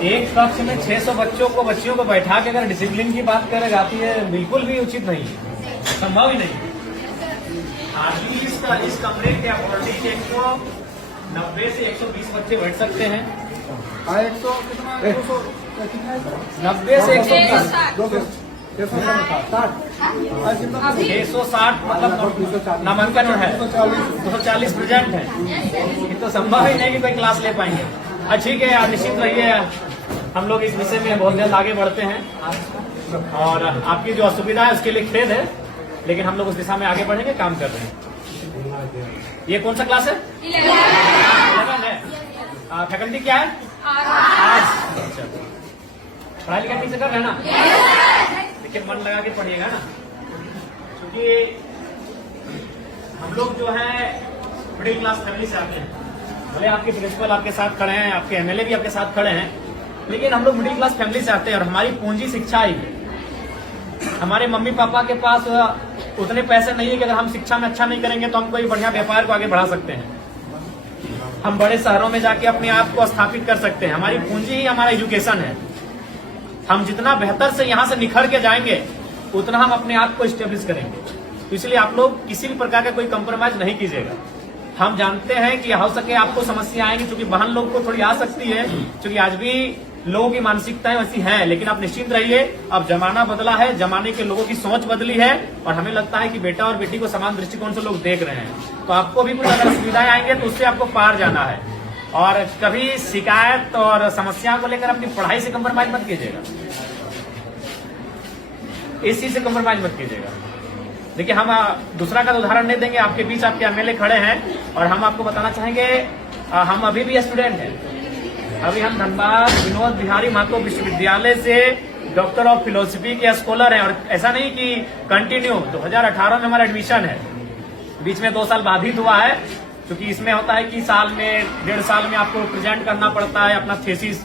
एक कक्ष में 600 बच्चियों को बैठा के अगर डिसिप्लिन की बात करे जाती है, बिल्कुल भी उचित नहीं है, संभव ही नहीं। आदमी इस कमरे के अकॉर्डिंग 190 से 120 बच्चे बैठ सकते हैं। 90 से 120 660 मतलब नामांकन है, 240 प्रेजेंट है। ये तो संभव ही नहीं कि कोई क्लास ले पाएंगे। ठीक है, आप निश्चित रहिए, हम लोग इस विषय में बहुत जल्द आगे बढ़ते हैं और आपकी जो असुविधा है उसके लिए खेद है, लेकिन हम लोग उस दिशा में आगे बढ़ेंगे, काम कर रहे हैं। ये कौन सा क्लास है? 11 है। फैकल्टी क्या है? आर्ट्स। पढ़ाई लिखाई ठीक से कर रहे हैं ना? लेकिन मन लगा के पढ़िएगा ना, क्योंकि हम लोग जो है मिडिल क्लास फैमिली से आते हैं। भले आपके प्रिंसिपल आपके साथ खड़े हैं, आपके एमएलए भी आपके साथ खड़े हैं, लेकिन हम लोग मिडिल क्लास फैमिली से आते हैं और हमारी पूंजी शिक्षा ही है। हमारे मम्मी पापा के पास उतने पैसे नहीं है कि अगर हम शिक्षा में अच्छा नहीं करेंगे तो हम कोई बढ़िया व्यापार को आगे बढ़ा सकते हैं, हम बड़े शहरों में जाके अपने आप को स्थापित कर सकते हैं। हमारी पूंजी ही हमारा एजुकेशन है। हम जितना बेहतर से यहाँ से निखर के जाएंगे उतना हम अपने आप को स्टेब्लिश करेंगे। तो इसलिए आप लोग किसी भी प्रकार का कोई कंप्रोमाइज नहीं कीजिएगा। हम जानते हैं कि हो सके आपको समस्या आएंगी, क्योंकि बहन लोग को थोड़ी आ सकती है, क्योंकि आज भी लोगों की मानसिकताएं वैसी हैं, लेकिन आप निश्चिंत रहिए, अब जमाना बदला है, जमाने के लोगों की सोच बदली है और हमें लगता है कि बेटा और बेटी को समान दृष्टिकोण से लोग देख रहे हैं। तो आपको भी कुछ अगर सुविधाएं आएंगे तो उससे आपको पार जाना है और कभी शिकायत और समस्या को लेकर अपनी पढ़ाई से कंप्रोमाइज मत कीजिएगा, इस चीज से कंप्रोमाइज मत कीजिएगा। देखिए, हम दूसरा का उदाहरण नहीं देंगे, आपके बीच आपके एमएलए खड़े हैं और हम आपको बताना चाहेंगे, हम अभी भी स्टूडेंट हैं। अभी हम धनबाद विनोद बिहारी महतो विश्वविद्यालय से डॉक्टर ऑफ फिलोसफी के स्कॉलर हैं और ऐसा नहीं कि कंटिन्यू 2018 में हमारा एडमिशन है, बीच में 2 साल बाधित हुआ है, क्योंकि इसमें होता है कि साल में 1.5 साल में आपको प्रेजेंट करना पड़ता है अपना थीसिस।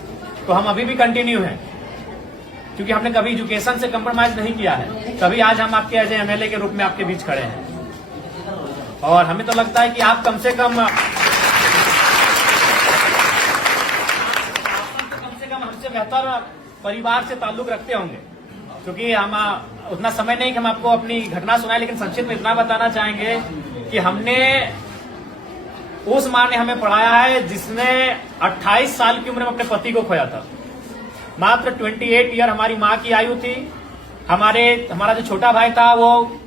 तो हम अभी भी कंटिन्यू हैं, क्योंकि हमने कभी एजुकेशन से कंप्रोमाइज नहीं किया है। कभी आज हम आपके एज एमएलए के रूप में आपके बीच खड़े हैं और हमें तो लगता है कि आप कम से कम हमसे बेहतर परिवार से ताल्लुक रखते होंगे, क्योंकि हम उतना समय नहीं कि हम आपको अपनी घटना सुनाए, लेकिन संक्षिप्त में इतना बताना चाहेंगे कि हमने उस माँ ने हमें पढ़ाया है जिसने 28 साल की उम्र में अपने पति को खोया था। मात्र 28 ईयर हमारी माँ की आयु थी। हमारा जो छोटा भाई था वो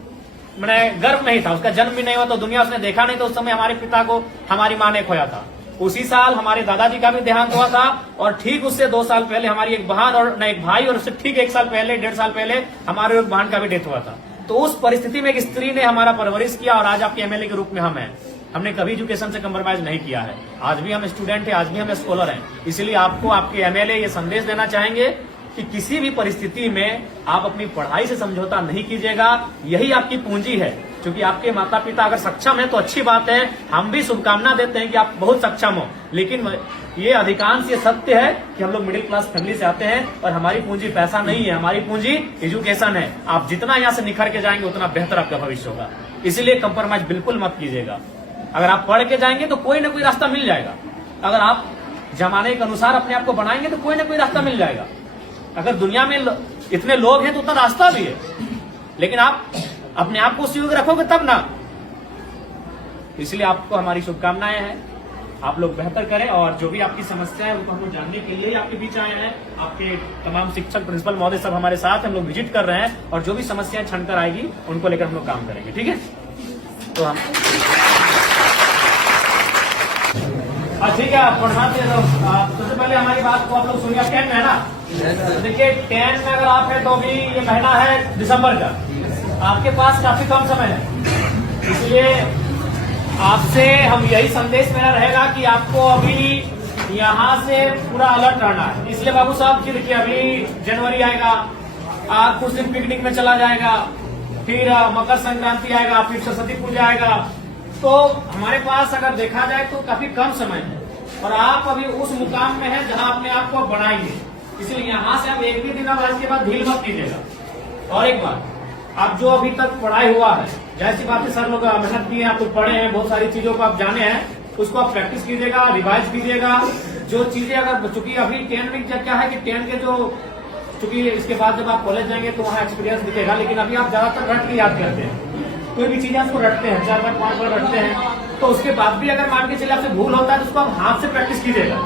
मैंने गर्भ में ही था, उसका जन्म भी नहीं हुआ तो दुनिया उसने देखा नहीं, तो उस समय हमारे पिता को हमारी माँ ने खोया था। उसी साल हमारे दादाजी का भी देहांत हुआ था और ठीक उससे 2 साल पहले हमारी एक बहन और एक भाई, और उससे ठीक 1 साल पहले 1.5 साल पहले हमारे एक बहन का भी डेथ हुआ था। तो उस परिस्थिति में एक स्त्री ने हमारा परवरिश किया और आज आपके एमएलए के रूप में हम हैं। हमने कभी एजुकेशन से कंप्रोमाइज नहीं किया है। आज भी हम स्टूडेंट हैं, आज भी हम स्कॉलर हैं। इसलिए आपको आपके एमएलए ये संदेश देना चाहेंगे कि किसी भी परिस्थिति में आप अपनी पढ़ाई से समझौता नहीं कीजिएगा। यही आपकी पूंजी है, क्योंकि आपके माता पिता अगर सक्षम है तो अच्छी बात है, हम भी शुभकामना देते हैं कि आप बहुत सक्षम हो। लेकिन ये अधिकांश ये सत्य है कि हम लोग मिडिल क्लास फैमिली से आते हैं और हमारी पूंजी पैसा नहीं है, हमारी पूंजी एजुकेशन है। आप जितना यहाँ से निखर के जाएंगे उतना बेहतर आपका भविष्य होगा। इसीलिए कंप्रोमाइज बिल्कुल मत कीजिएगा। अगर आप पढ़ के जाएंगे तो कोई ना कोई रास्ता मिल जाएगा। अगर आप जमाने के अनुसार अपने आप को बनाएंगे तो कोई ना कोई रास्ता मिल जाएगा। अगर दुनिया में इतने लोग हैं तो उतना रास्ता भी है, लेकिन आप अपने आप को सुयोग्य रखोगे तब ना। इसलिए आपको हमारी शुभकामनाएं हैं, आप लोग बेहतर करें और जो भी आपकी समस्या है उनको हम लोग जानने के लिए आपके बीच आए हैं। आपके तमाम शिक्षक प्रिंसिपल महोदय सब हमारे साथ हम लोग विजिट कर रहे हैं और जो भी समस्याएं छनकर आएगी उनको लेकर हम लोग काम करेंगे। ठीक है, तो हम ठीक है, आप पढ़ना चाहिए। सबसे पहले हमारी बात को आप लोग सुनिए। 10 में है ना, देखिए 10 में अगर आप है तो अभी ये महीना है दिसंबर का, आपके पास काफी कम समय है। इसलिए आपसे हम यही संदेश मेरा रहेगा कि आपको अभी यहाँ से पूरा अलर्ट रहना है। इसलिए बाबू साहब की देखिए, अभी जनवरी आएगा, आप कुछ दिन पिकनिक में चला जाएगा, फिर मकर संक्रांति आएगा, फिर सरस्वती पूजा आएगा। तो हमारे पास अगर देखा जाए तो काफी कम समय है और आप अभी उस मुकाम में है जहां अपने आप को बढ़ाएंगे। इसलिए यहाँ से आप एक भी दिन आज के बाद ढील मत कीजिएगा। और एक बात, आप जो अभी तक पढ़ाई हुआ है, जैसी बात है सर लोग मेहनत की है, आप तो पढ़े हैं, बहुत सारी चीजों को आप जाने हैं, उसको आप प्रैक्टिस कीजिएगा, रिवाइज कीजिएगा। जो चीजें अगर चूंकि अभी 10 में क्या है कि 10 के जो चूंकि इसके बाद जब आप कॉलेज जाएंगे तो वहाँ एक्सपीरियंस दिखेगा, लेकिन अभी आप ज्यादातर रट के याद करते हैं, कोई भी चीजें आपको रटते हैं, 4 बार 5 बार रटते हैं। तो उसके बाद भी अगर मान के चले आपसे भूल होता है तो उसको आप हाथ से प्रैक्टिस कीजिएगा,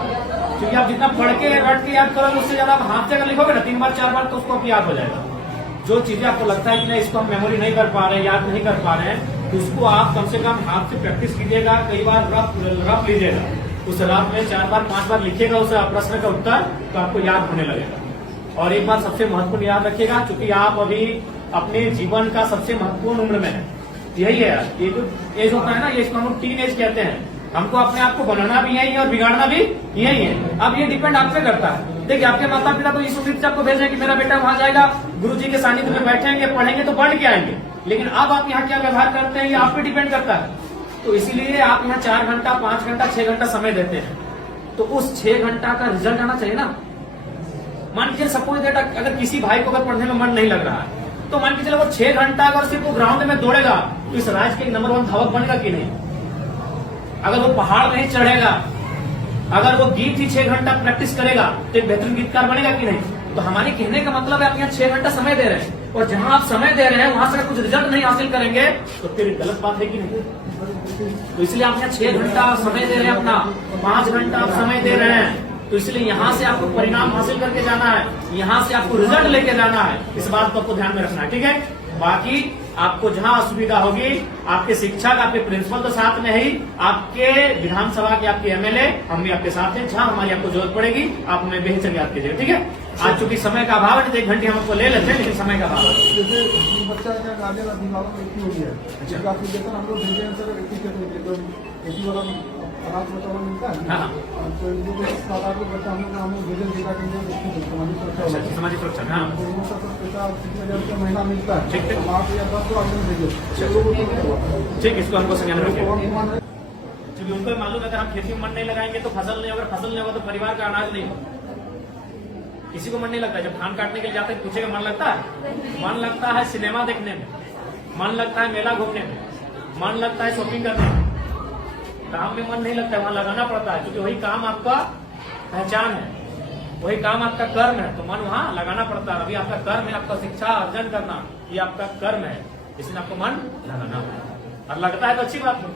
क्योंकि आप जितना पढ़ के रट के याद करोगे उससे ज्यादा आप हाथ से अगर लिखोगे ना 3 बार 4 बार तो उसको आप याद हो जाएगा। जो चीजें आपको लगता है कि नहीं इसको हम मेमोरी नहीं कर पा रहे हैं, याद नहीं कर पा रहे हैं, तो उसको आप कम से कम हाथ से प्रैक्टिस कीजिएगा, कई बार रफ लीजिएगा, उस रफ में 4 बार 5 बार लिखिएगा उस प्रश्न का उत्तर, तो आपको याद होने लगेगा। और एक बात सबसे महत्वपूर्ण याद रखिएगा, क्योंकि आप अभी अपने जीवन का सबसे महत्वपूर्ण उम्र में है, यही है ये जो एज होता है ना, ये इसको हम लोग टीन एज कहते हैं। हमको अपने आप को बनाना भी यही है और बिगाड़ना भी यही है। अब ये डिपेंड आप पे करता है। देखिए आपके माता पिता तो इस उम्मीद से आपको भेज रहे हैं कि मेरा बेटा वहां जाएगा, गुरुजी के सानिध्य में बैठेंगे, पढ़ेंगे तो पढ़ के आएंगे, लेकिन अब आप यहाँ क्या व्यवहार करते हैं ये आप पे डिपेंड करता है। तो इसीलिए आप यहाँ 4 घंटा 5 घंटा 6 घंटा समय देते हैं, तो उस 6 घंटा का रिजल्ट आना चाहिए ना। मान के सपोज दैट अगर किसी भाई को अगर पढ़ने में मन नहीं लग रहा है तो मान के चलो वो 6 घंटा अगर सिर्फ वो ग्राउंड में दौड़ेगा तो इस राज्य के नंबर 1 धावक बनेगा कि नहीं। अगर वो पहाड़ नहीं चढ़ेगा, अगर वो गीत ही 6 घंटा प्रैक्टिस करेगा तो एक बेहतरीन गीतकार बनेगा कि नहीं। तो हमारे कहने का मतलब है आप यहाँ 6 घंटा समय दे रहे हैं और जहां आप समय दे रहे हैं वहां से अगर कुछ रिजल्ट नहीं हासिल करेंगे तो फिर गलत बात है कि नहीं। तो इसलिए आप यहाँ 6 घंटा समय दे रहे हैं, अपना 5 घंटा आप समय दे रहे हैं, तो इसलिए यहाँ से आपको परिणाम हासिल करके जाना है, यहाँ से आपको रिजल्ट लेके जाना है। इस बात को आपको ध्यान में रखना है, ठीक है। बाकी आपको जहां असुविधा होगी, आपके शिक्षक आपके प्रिंसिपल तो साथ में ही, आपके विधानसभा के आपके एमएलए हम भी आपके साथ हैं, जहां हमारी आपको जरूरत पड़ेगी आप हमें बेहिचक याद कीजिएगा, ठीक है। आज चूंकि समय का अभाव है, 1 घंटे हम आपको ले लेते हैं, लेकिन समय का अभाव है। जैसे बच्चा का गार्जियन अभिभावक एक ही हो गया, अच्छा एप्लीकेशन हम लोग भेजे हैं सर, एसी वाला अनाथ बच्चा वाला मिलता है। हाँ, तो जो 7-8 बच्चा हम लोग भेजे जिला के लिए सामाजिक सुरक्षा, हाँ पैसा 30,000 रुपया महीना मिलता है, ठीक है। हम आप या 10 को आदमी भेजे, ठीक, इसको हमको संज्ञान रखें। क्योंकि उनको मालूम है अगर हम खेती में मन नहीं लगाएंगे तो फसल नहीं होगा, फसल नहीं होगा तो परिवार का अनाज नहीं होगा। किसी को मन नहीं लगता, जब धान काटने के लिए जाते हैं पूछेगा मन लगता है? मन लगता है सिनेमा देखने में, मन लगता है मेला घूमने में, मन लगता है शॉपिंग करने में। काम में मन नहीं लगता है, वहां लगाना पड़ता है, क्योंकि वही काम आपका पहचान है, वही काम आपका कर्म है, तो मन वहां लगाना पड़ता है। अभी आपका कर्म है आपका शिक्षा अर्जन करना, ये आपका कर्म है, इसमें आपको मन लगाना है। और लगता है तो अच्छी बात है,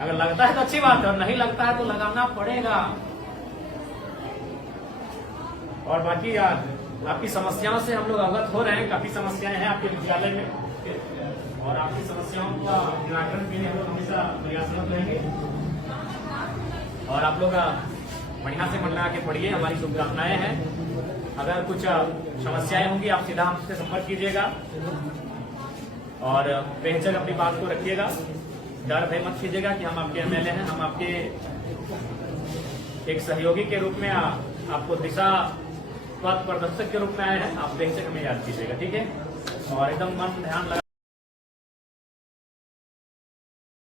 अगर लगता है तो अच्छी बात है, और नहीं लगता है तो लगाना पड़ेगा। और बाकी यार आपकी समस्याओं से हम लोग अवगत हो रहे हैं, काफी समस्याएं हैं आपके विद्यालय में, और आपकी समस्याओं का निराकरण के लिए हम लोग हमेशा प्रयासरत रहेंगे। और आप लोग बढ़िया से मन लगा के पढ़िए, हमारी शुभकामनाएं हैं। अगर कुछ समस्याएं होंगी आप सीधा हमसे संपर्क कीजिएगा और बेहिचक अपनी बात को रखिएगा, डर भय मत कीजिएगा कि हम आपके एमएलए हैं, हम आपके एक सहयोगी के रूप में आपको दिशा पथ प्रदर्शक के रूप में आए हैं। आप बेहिचक हमें याद कीजिएगा, ठीक है। और एकदम मन ध्यान लगा